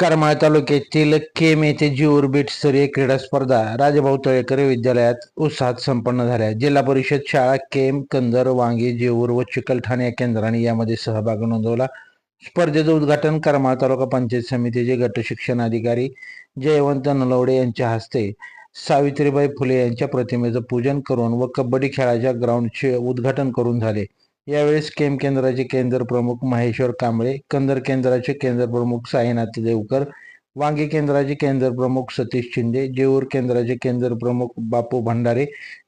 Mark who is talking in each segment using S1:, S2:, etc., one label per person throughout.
S1: करमाळ तालुक्यातील केम येथे जीवर बीट स्तरीय क्रीडा स्पर्धा राजभाऊ तळेकर विद्यालयात उत्साहात संपन्न झाल्या. जिल्हा परिषद शाळा केम कंदर वांगी जेऊर व चिकलठाणे या केंद्राने यामध्ये सहभाग नोंदवला. स्पर्धेचं उद्घाटन करमाळ तालुका पंचायत समितीचे गट शिक्षण अधिकारी जयवंत नलवडे यांच्या हस्ते सावित्रीबाई फुले यांच्या प्रतिमेचं पूजन करून व कबड्डी खेळाच्या ग्राउंडचे उद्घाटन करून झाले. यावेळेस केम केंद्राचे केंद्र प्रमुख महेश्वर कांबळे कंदर केंद्राचे केंद्र प्रमुख साईनाथ देवकर वांगी केंद्राचे केंद्र प्रमुख सतीश शिंदे जेऊर केंद्राचे केंद्र प्रमुख बापू भंडारे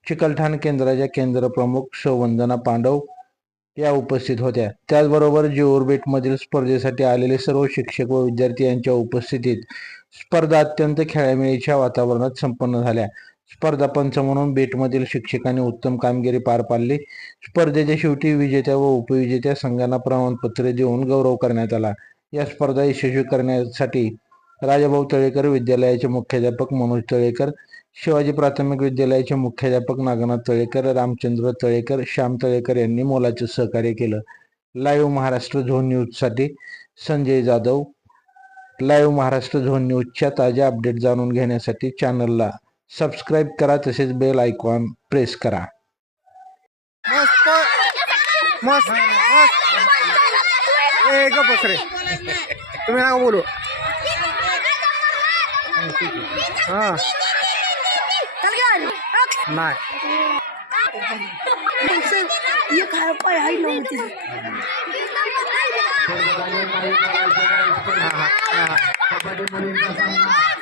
S1: चिकलठाण केंद्राच्या केंद्र प्रमुख सौवंदना पांडव या उपस्थित होत्या. त्याचबरोबर जेऊर बेटमधील स्पर्धेसाठी आलेले सर्व शिक्षक व विद्यार्थी यांच्या उपस्थितीत स्पर्धा अत्यंत खेळामेळीच्या वातावरणात संपन्न झाल्या. स्पर्धा पंच म्हणून बेटमधील शिक्षकांनी उत्तम कामगिरी पार पाडली. स्पर्धेच्या शेवटी विजेत्या व उपविजेत्या संघांना प्रमाणपत्रे देऊन गौरव करण्यात आला. या स्पर्धा यशस्वी करण्यासाठी राजाभाऊ तळेकर विद्यालयाचे मुख्याध्यापक मनोज तळेकर शिवाजी प्राथमिक विद्यालयाचे मुख्याध्यापक नागनाथ तळेकर रामचंद्र तळेकर श्याम तळेकर यांनी मोलाचे सहकार्य केलं. लाईव्ह महाराष्ट्र झोन न्यूजसाठी संजय जाधव. लाईव्ह महाराष्ट्र झोन न्यूजच्या ताज्या अपडेट जाणून घेण्यासाठी चॅनलला सबस्क्राईब करा तसेच बेल आयकॉन प्रेस करा.
S2: मस्त मस्त मस्त. ए ग बस रे. तुम्ही नका बोलू. हा. नाही.
S3: ये खाया
S2: हा. हा हा.